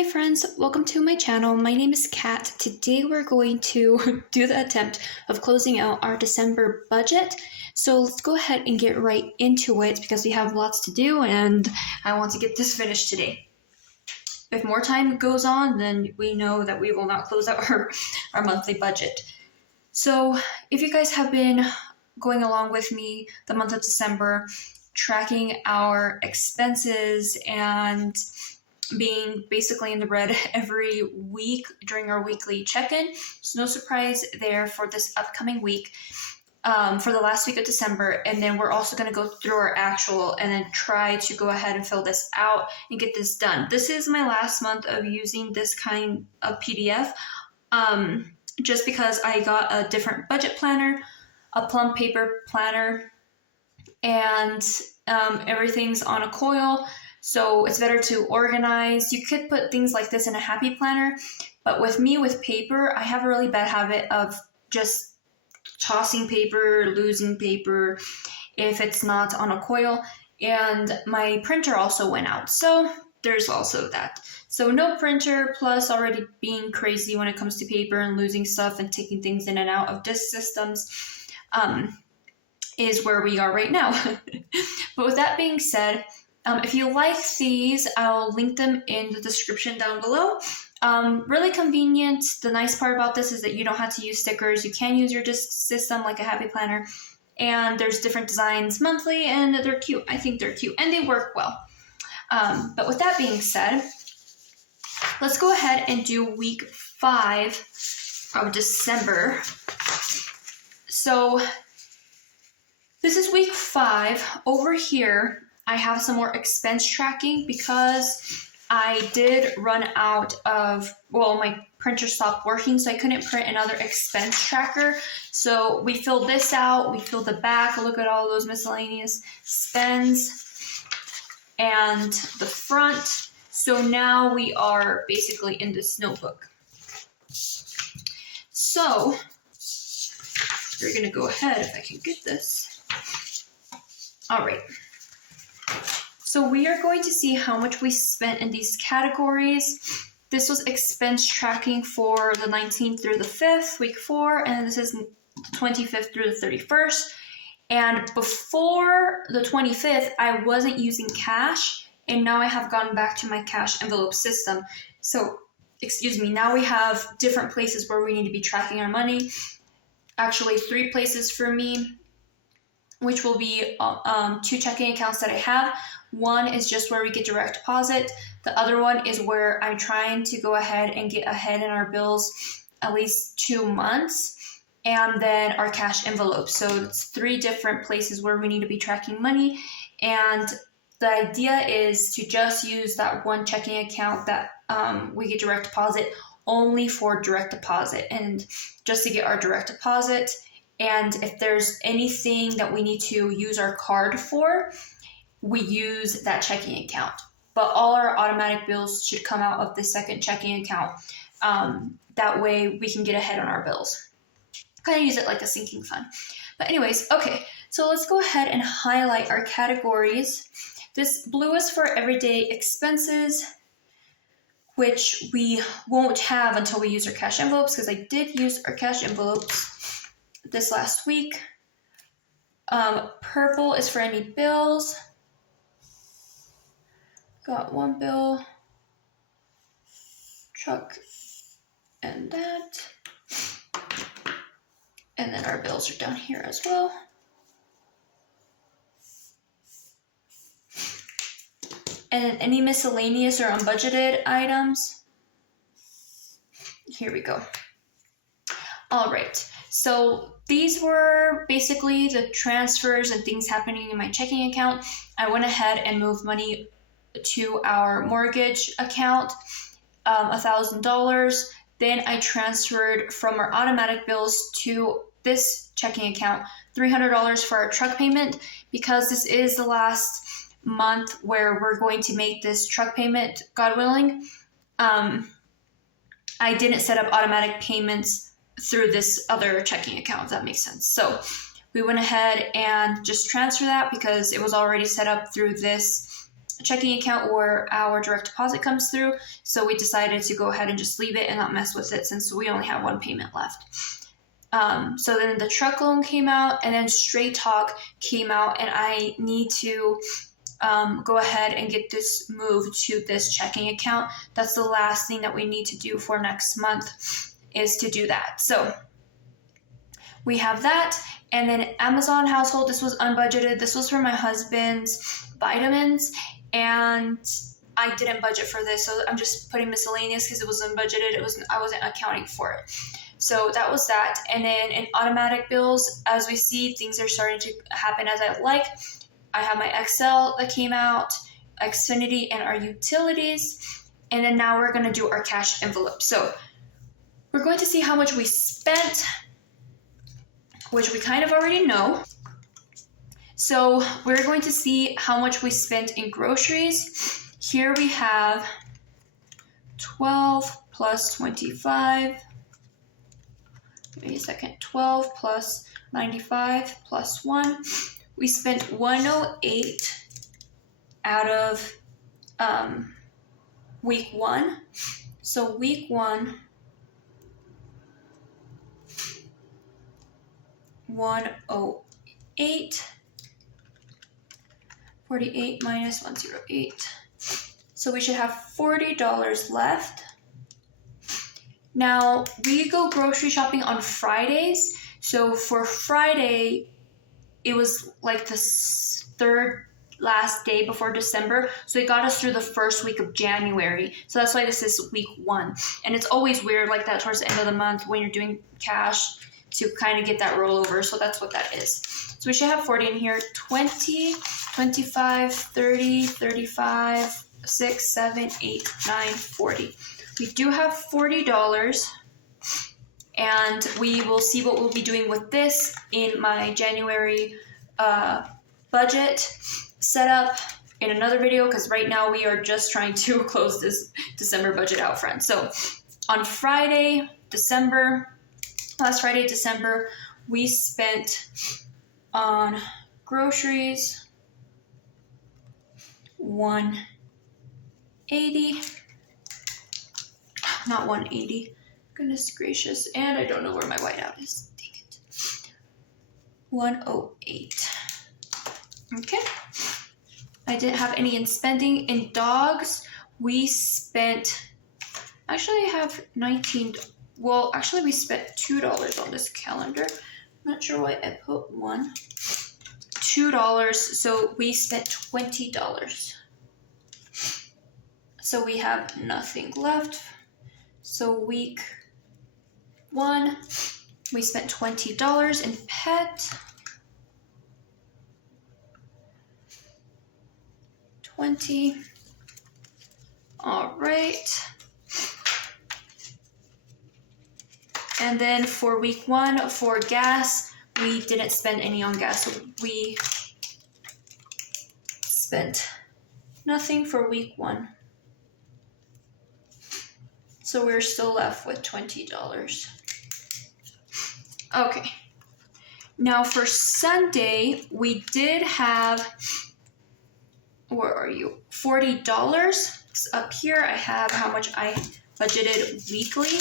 Hi friends, welcome to my channel. My name is Kat. Today we're going to do the attempt of closing out our December budget. So let's go ahead and get right into it because we have lots to do and I want to get this finished today. If more time goes on, then we know that we will not close out our monthly budget. So if you guys have been going along with me the month of December, tracking our expenses and being basically in the red every week during our weekly check-in. So no surprise there for this upcoming week, for the last week of December. And then we're also going to go through our actual and then try to go ahead and fill this out and get this done. This is my last month of using this kind of PDF, just because I got a different budget planner, a plum paper planner, and everything's on a coil. So it's better to organize. You could put things like this in a happy planner, but with me, with paper, I have a really bad habit of just tossing paper, losing paper if it's not on a coil, and my printer also went out. So there's also that. So no printer, plus already being crazy when it comes to paper and losing stuff and taking things in and out of disk systems, is where we are right now. But with that being said, if you like these, I'll link them in the description down below. Really convenient. The nice part about this is that you don't have to use stickers. You can use your disk system like a happy planner. And there's different designs monthly and they're cute. I think they're cute and they work well. But with that being said, let's go ahead and do week 5 of December. So this is week 5. Over here, I have some more expense tracking because I did run out of, well, my printer stopped working, so I couldn't print another expense tracker. So we filled this out, we filled the back, look at all those miscellaneous spends, and the front. So now we are basically in this notebook. So we're gonna go ahead, if I can get this. All right. So we are going to see how much we spent in these categories. This was expense tracking for the 19th through the 5th, week 4, and this is the 25th through the 31st. And before the 25th, I wasn't using cash, and now I have gone back to my cash envelope system. So, excuse me, now we have different places where we need to be tracking our money. Actually, 3 places for me, which will be 2 checking accounts that I have. One is just where we get direct deposit. The other one is where I'm trying to go ahead and get ahead in our bills at least 2 months. And then our cash envelope. So it's 3 different places where we need to be tracking money. And the idea is to just use that one checking account that we get direct deposit only for direct deposit and just to get our direct deposit. And if there's anything that we need to use our card for, we use that checking account. But all our automatic bills should come out of the second checking account. That way we can get ahead on our bills. Kind of use it like a sinking fund. But anyways, okay, so let's go ahead and highlight our categories. This blue is for everyday expenses, which we won't have until we use our cash envelopes, because I did use our cash envelopes this last week. Purple is for any bills. Got 1 bill, truck, and that. And then our bills are down here as well. And then any miscellaneous or unbudgeted items. Here we go. All right, so these were basically the transfers and things happening in my checking account. I went ahead and moved money to our mortgage account, $1,000. Then I transferred from our automatic bills to this checking account, $300 for our truck payment, because this is the last month where we're going to make this truck payment, God willing. I didn't set up automatic payments through this other checking account, if that makes sense. So we went ahead and just transferred that because it was already set up through this checking account where our direct deposit comes through. So we decided to go ahead and just leave it and not mess with it since we only have one payment left. So then the truck loan came out, and then Straight Talk came out, and I need to go ahead and get this moved to this checking account. That's the last thing that we need to do for next month, is to do that. So we have that. And then Amazon household, this was unbudgeted. This was for my husband's vitamins, and I didn't budget for this, so I'm just putting miscellaneous because it was unbudgeted. I wasn't accounting for it. So that was that. And then in automatic bills, as we see, things are starting to happen as I like. I have my Excel that came out, Xfinity, and our utilities. And then now we're going to do our cash envelope. So we're going to see how much we spent, which we kind of already know. So we're going to see how much we spent in groceries. Here we have 12 plus 25. Wait a second. 12 plus 95 plus 1. We spent 108 out of week 1. So week 1, 108. 48 minus 108. So we should have $40 left. Now, we go grocery shopping on Fridays. So for Friday, it was like the third last day before December. So it got us through the first week of January. So that's why this is week 1. And it's always weird like that towards the end of the month when you're doing cash to kind of get that rollover. So that's what that is. So we should have 40 in here. 20, 25, 30, 35, 6, 7, 8, 9, 40. We do have $40. And we will see what we'll be doing with this in my January budget setup in another video, because right now we are just trying to close this December budget out front. So on Friday, last Friday, December, we spent on groceries 180, not 180. Goodness gracious, and I don't know where my whiteout is. Dang it. 108. Okay. I didn't have any in spending. In dogs, we spent, actually I have 19. Well, actually we spent $2 on this calendar. I'm not sure why I put 1. $2, so we spent $20. So we have nothing left. So week 1, we spent $20 in pet. 20. All right. And then for week 1, for gas, we didn't spend any on gas. So we spent nothing for week 1. So we're still left with $20. Okay. Now for Sunday, we did have, where are you? $40. Up here, I have how much I budgeted weekly.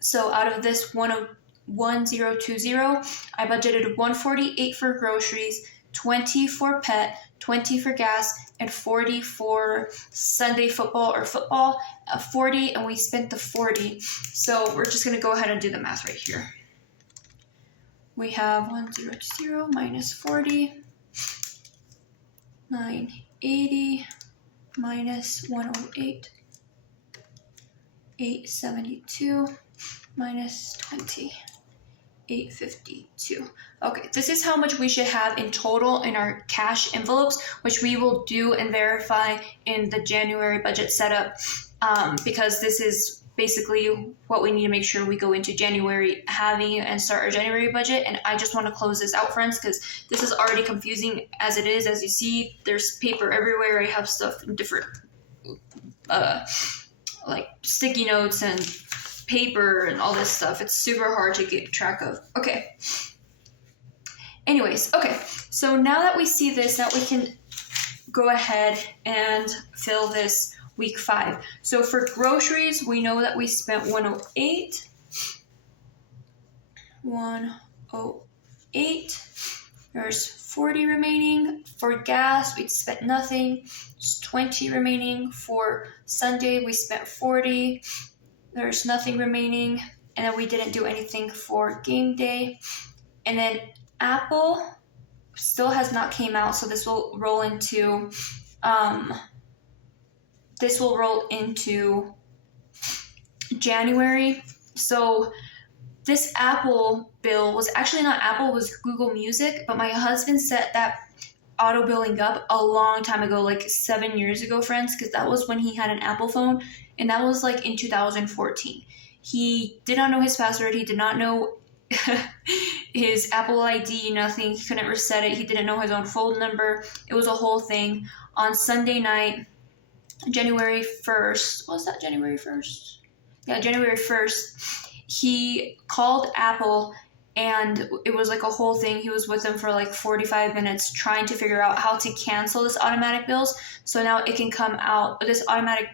So out of this 1020, I budgeted $148 for groceries, $20 for pet, $20 for gas, and $40 for Sunday football, 40, and we spent the 40. So we're just gonna go ahead and do the math right here. We have 1020 minus 40, 980 minus 108, 872 minus 20. 852. Okay, this is how much we should have in total in our cash envelopes, which we will do and verify in the January budget setup, because this is basically what we need to make sure we go into January having and start our January budget. And I just want to close this out, friends, because this is already confusing as it is. As you see, there's paper everywhere. I have stuff in different like sticky notes and paper and all this stuff. It's super hard to get track of. Okay. Anyways, okay. So now that we see this, now we can go ahead and fill this week 5. So for groceries, we know that we spent 108. 108. There's 40 remaining. For gas, we spent nothing. There's 20 remaining. For Sunday, we spent 40. There's nothing remaining. And then we didn't do anything for game day. And then Apple still has not came out, so this will roll into January. So this Apple bill was actually not Apple, it was Google Music, but my husband set that auto billing up a long time ago, like 7 years ago, friends, because that was when he had an Apple phone, and that was like in 2014. He did not know his password, he did not know his Apple ID, nothing. He couldn't reset it. He didn't know his own phone number. It was a whole thing. On Sunday night, January 1st, was that January 1st? Yeah, January 1st, he called Apple, and it was like a whole thing. He was with them for like 45 minutes trying to figure out how to cancel this automatic bills. So now it can come out, this automatic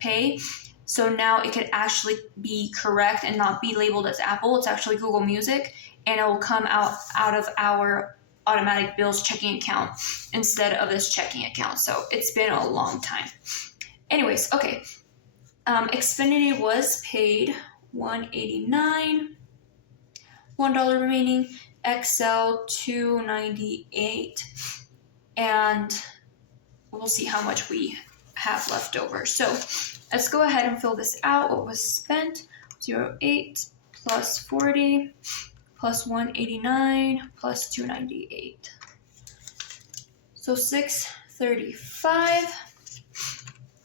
pay. So now it could actually be correct and not be labeled as Apple. It's actually Google Music, and it will come out of our automatic bills checking account instead of this checking account. So it's been a long time. Anyways, okay. Xfinity was paid $189. $1 remaining. XL $298. And we'll see how much we have left over. So let's go ahead and fill this out. What was spent? 08 plus 40 plus 189 plus 298. So 635.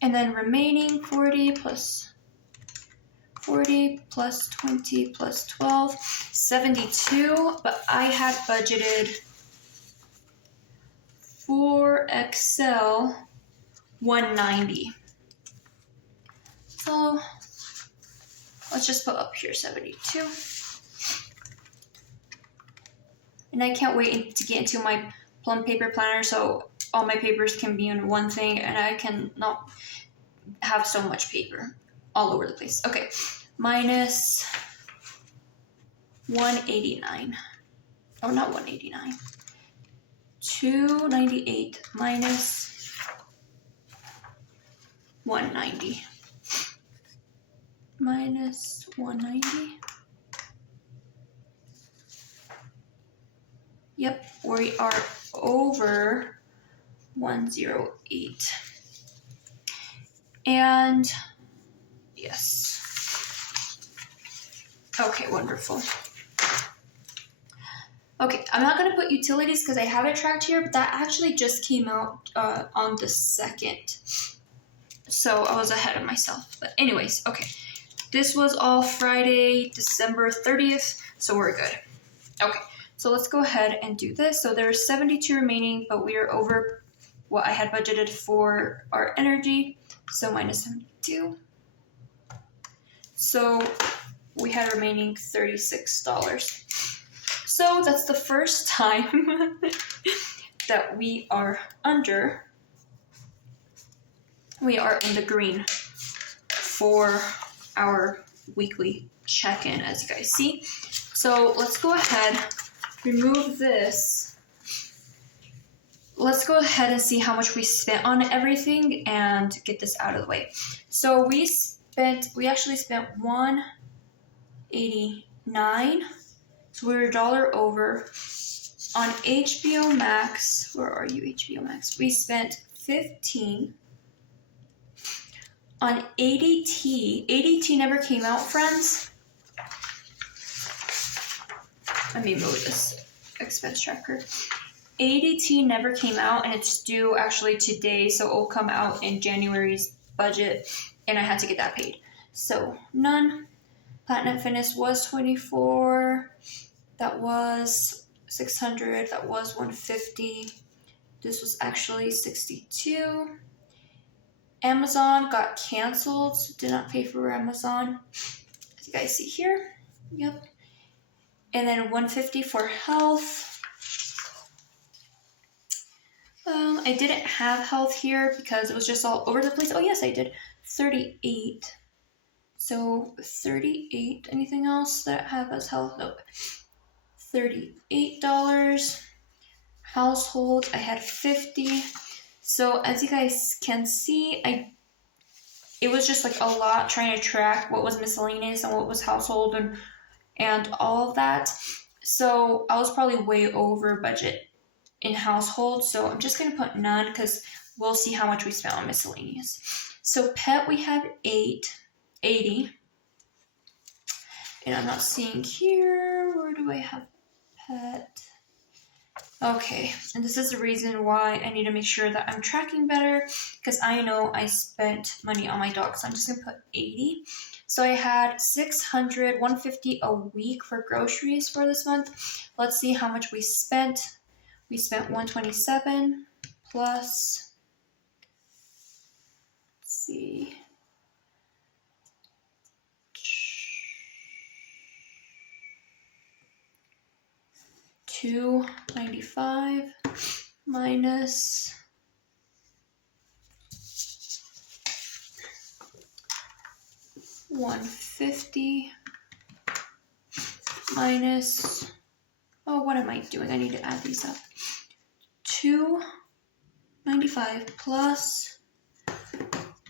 And then remaining 40 plus 20 plus 12, 72. But I had budgeted for XL 190. So let's just put up here 72. And I can't wait to get into my plum paper planner so all my papers can be in one thing and I can not have so much paper all over the place. Okay, minus 189. Oh, not 189. 298 minus 190. Minus 190. Yep, we are over 108. And yes. Okay, wonderful. Okay, I'm not going to put utilities because I have it tracked here, but that actually just came out on the 2nd. So I was ahead of myself. But anyways, okay. This was all Friday, December 30th, so we're good. Okay, so let's go ahead and do this. So there's 72 remaining, but we are over what I had budgeted for our energy. So minus 72. So we had remaining $36. So that's the first time that we are in the green for our weekly check-in, as you guys see. So let's go ahead, remove this. Let's go ahead and see how much we spent on everything and get this out of the way. So we actually spent $189. So we were $1 over. On HBO Max, where are you, HBO Max? We spent $15. On ADT, ADT never came out, friends. Let me move this expense tracker. ADT never came out, and it's due actually today, so it will come out in January's budget, and I had to get that paid. So none. Platinum Fitness was $24. That was $600. That was $150. This was actually $62. Amazon got canceled. Did not pay for Amazon. As you guys see here. Yep. And then $150 for health. I didn't have health here because it was just all over the place. Oh yes, I did. 38. So 38. Anything else that I have as health? Nope. $38. Household, I had 50. So as you guys can see, it was just like a lot trying to track what was miscellaneous and what was household and all of that. So I was probably way over budget in household. So I'm just gonna put none because we'll see how much we spent on miscellaneous. So pet, we had 80. And I'm not seeing here, where do I have pet? Okay, and this is the reason why I need to make sure that I'm tracking better, because I know I spent money on my dog, so I'm just gonna put 80. So I had 600, 150 a week for groceries for this month. Let's see how much we spent. We spent 127 plus, let's see, $295 minus $150 minus, oh, what am I doing? I need to add these up. $295 plus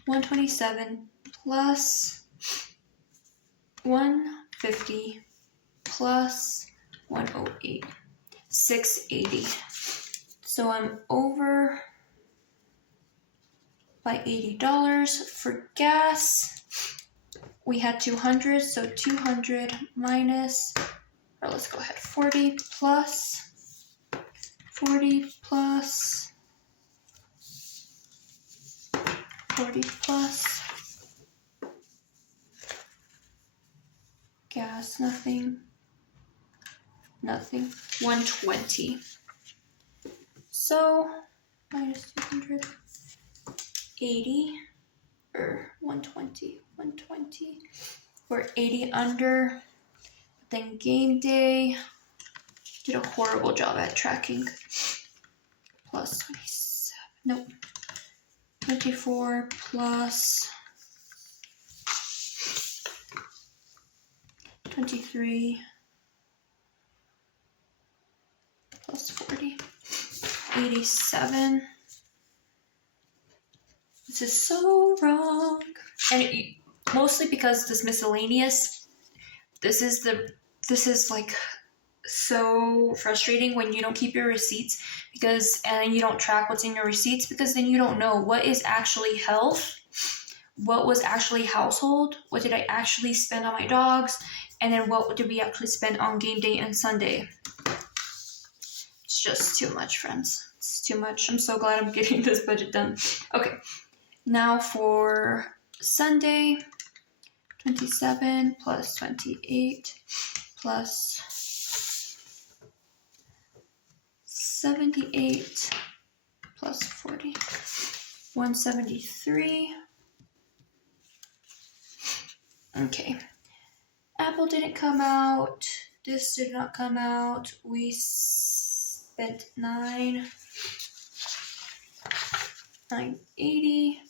127 plus 150 plus 108, 680. So I'm over by $80. For gas, we had 200, so 200 minus, or let's go ahead, 40 plus 40 plus 40 plus gas, nothing, 120. So minus 280 or 120, we're 80 under. Then game day, did a horrible job at tracking. Plus 27, nope, 24 plus 23 plus 40, 87. This is so wrong. And mostly because this miscellaneous, this is like so frustrating when you don't keep your receipts and you don't track what's in your receipts, because then you don't know what is actually health, what was actually household, what did I actually spend on my dogs, and then what did we actually spend on game day and Sunday. It's just too much, friends. It's too much. I'm so glad I'm getting this budget done. Okay, now for Sunday, 27 plus 28 plus 78 plus 40, 173. Okay, apple didn't come out, this did not come out. We spent 980,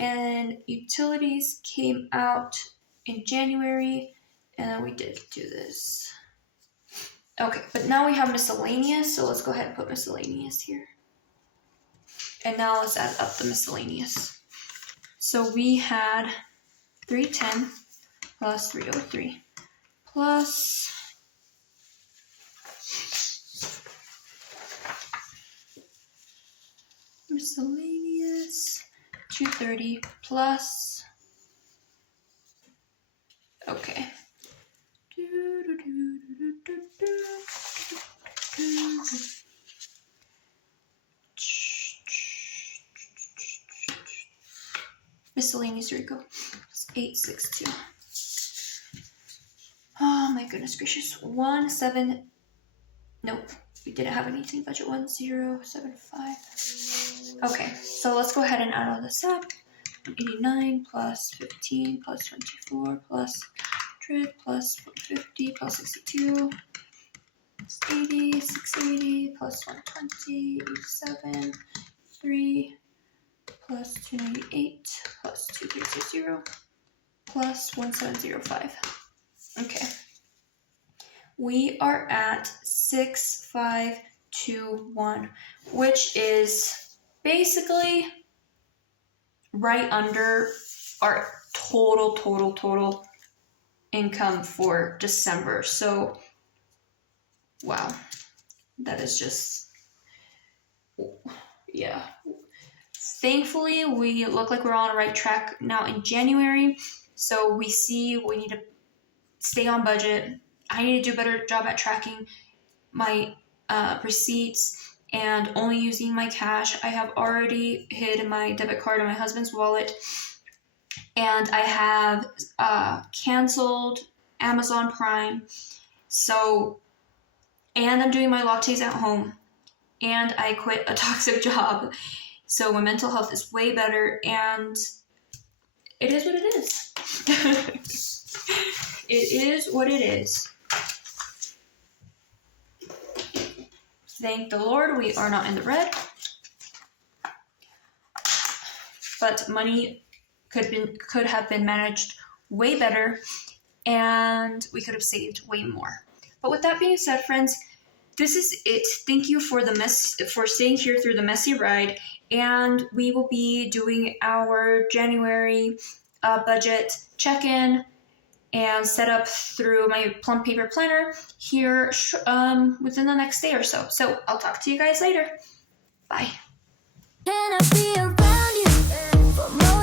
and utilities came out in January, and we did do this. Okay, but now we have miscellaneous, so let's go ahead and put miscellaneous here. And now let's add up the miscellaneous. So we had 310 plus 303 plus miscellaneous 230 plus, okay, miscellaneous, here we go, 862. Oh my goodness gracious, 17, nope, we didn't have anything, budget 1075. Okay, so let's go ahead and add all this up. 89 plus 15 plus 24 plus 100 plus 50 plus 62 80, 680 plus 120, 87, 3 plus 298 plus 2360 plus 1705. Okay. We are at 6521, which is basically right under our total income for December. So, wow, that is just, yeah. Thankfully, we look like we're on the right track now in January. So we see we need to stay on budget. I need to do a better job at tracking my receipts and only using my cash. I have already hid my debit card in my husband's wallet, and I have canceled Amazon Prime. So, and I'm doing my lattes at home, and I quit a toxic job. So my mental health is way better, and it is what it is. It is what it is. Thank the Lord, we are not in the red. But money could have been managed way better, and we could have saved way more. But with that being said, friends, this is it. Thank you for staying here through the messy ride, and we will be doing our January budget check-in and set up through my plum paper planner here within the next day or so. So I'll talk to you guys later. Bye. Can I be around you for more?